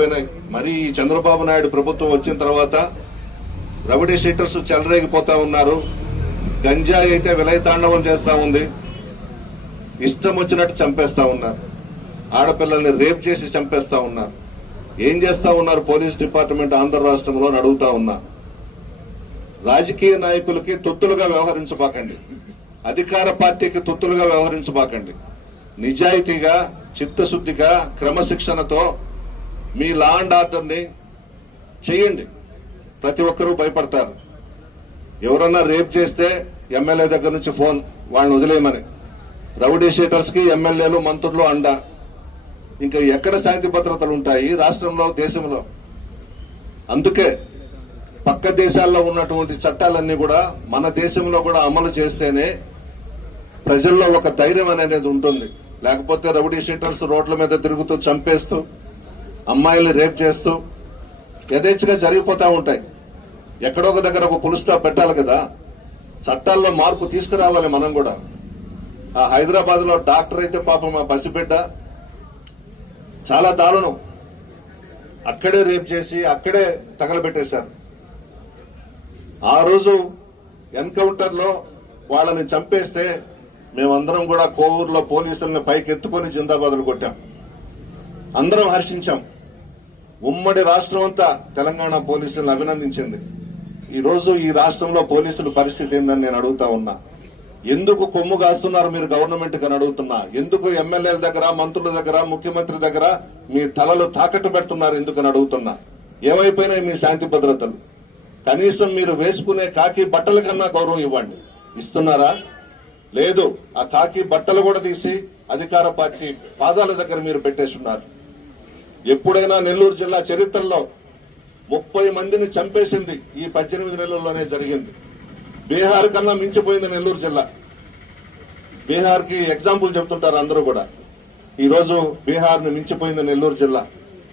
పోయినాయి మరి చంద్రబాబు నాయుడు ప్రభుత్వం వచ్చిన తర్వాత రవిడీ షీటర్స్ చెలరేగిపోతా ఉన్నారు. గంజాయి అయితే విలయతాండవం చేస్తా ఉంది. ఇష్టం వచ్చినట్టు చంపేస్తా ఉన్నారు. ఆడపిల్లల్ని రేప్ చేసి చంపేస్తా ఉన్నారు. ఏం చేస్తా ఉన్నారు పోలీస్ డిపార్ట్మెంట్ ఆంధ్ర రాష్ట్రంలో అడుగుతా ఉన్నా. రాజకీయ నాయకులకి తొత్తులుగా వ్యవహరించబాకండి. అధికార పార్టీకి తొత్తులుగా వ్యవహరించబాకండి. నిజాయితీగా చిత్తశుద్దిగా క్రమశిక్షణతో మీ లా అండ్ ఆర్డర్ని చేయండి. ప్రతి ఒక్కరూ భయపడతారు. ఎవరన్నా రేప్ చేస్తే ఎమ్మెల్యే దగ్గర నుంచి ఫోన్ వాళ్ళని వదిలేయమని. రౌడీ షీటర్స్కి ఎమ్మెల్యేలు మంత్రులు అండ. ఇంకా ఎక్కడ శాంతి భద్రతలు ఉంటాయి? రాష్ట్రంలో దేశంలో. అందుకే పక్క దేశాల్లో ఉన్నటువంటి చట్టాలన్నీ కూడా మన దేశంలో కూడా అమలు చేస్తేనే ప్రజల్లో ఒక ధైర్యం అనేది ఉంటుంది. లేకపోతే రౌడీ షీటర్స్ రోడ్ల మీద తిరుగుతూ చంపేస్తూ అమ్మాయిల్ని రేప్ చేస్తూ యథేచ్ఛగా జరిగిపోతా ఉంటాయి. ఎక్కడో ఒక దగ్గర ఒక పుల్ స్టాప్ పెట్టాలి కదా. చట్టాల్లో మార్పు తీసుకురావాలి మనం కూడా. ఆ హైదరాబాద్లో డాక్టర్ అయితే పాపం ఆ పసిబిడ్డ చాలా దారుణం. అక్కడే రేప్ చేసి అక్కడే తగలబెట్టేశారు. ఆ రోజు ఎన్కౌంటర్లో వాళ్ళని చంపేస్తే మేమందరం కూడా కోవూరులో పోలీసులను పైకి ఎత్తుకొని జిందాబాద్లు కొట్టాం. అందరం హర్షించాం. ఉమ్మడి రాష్ట్రం అంతా తెలంగాణ పోలీసులను అభినందించింది. ఈ రోజు ఈ రాష్ట్రంలో పోలీసుల పరిస్థితి ఏందని నేను అడుగుతా ఉన్నా. ఎందుకు కొమ్ము కాస్తున్నారు మీరు గవర్నమెంట్ కని అడుగుతున్నా. ఎందుకు ఎమ్మెల్యేల దగ్గర మంత్రుల దగ్గర ముఖ్యమంత్రి దగ్గర మీ తలలు తాకట్టు పెడుతున్నారు ఎందుకని అడుగుతున్నా. ఏమైపోయినాయి మీ శాంతి భద్రతలు? కనీసం మీరు వేసుకునే కాకి బట్టల కన్నా గౌరవం ఇవ్వండి. ఇస్తున్నారా? లేదు. ఆ కాకి బట్టలు కూడా తీసి అధికార పార్టీ పాదాల దగ్గర మీరు పెట్టేస్తున్నారు ఎప్పుడైనా నెల్లూరు జిల్లా చరిత్రలో ముప్పై మందిని చంపేసింది ఈ పద్దెనిమిది నెలల్లోనే జరిగింది. బీహార్ కన్నా మించిపోయింది నెల్లూరు జిల్లా. బీహార్కి ఎగ్జాంపుల్ చెప్తుంటారు అందరూ కూడా. ఈరోజు బీహార్ని మించిపోయింది నెల్లూరు జిల్లా.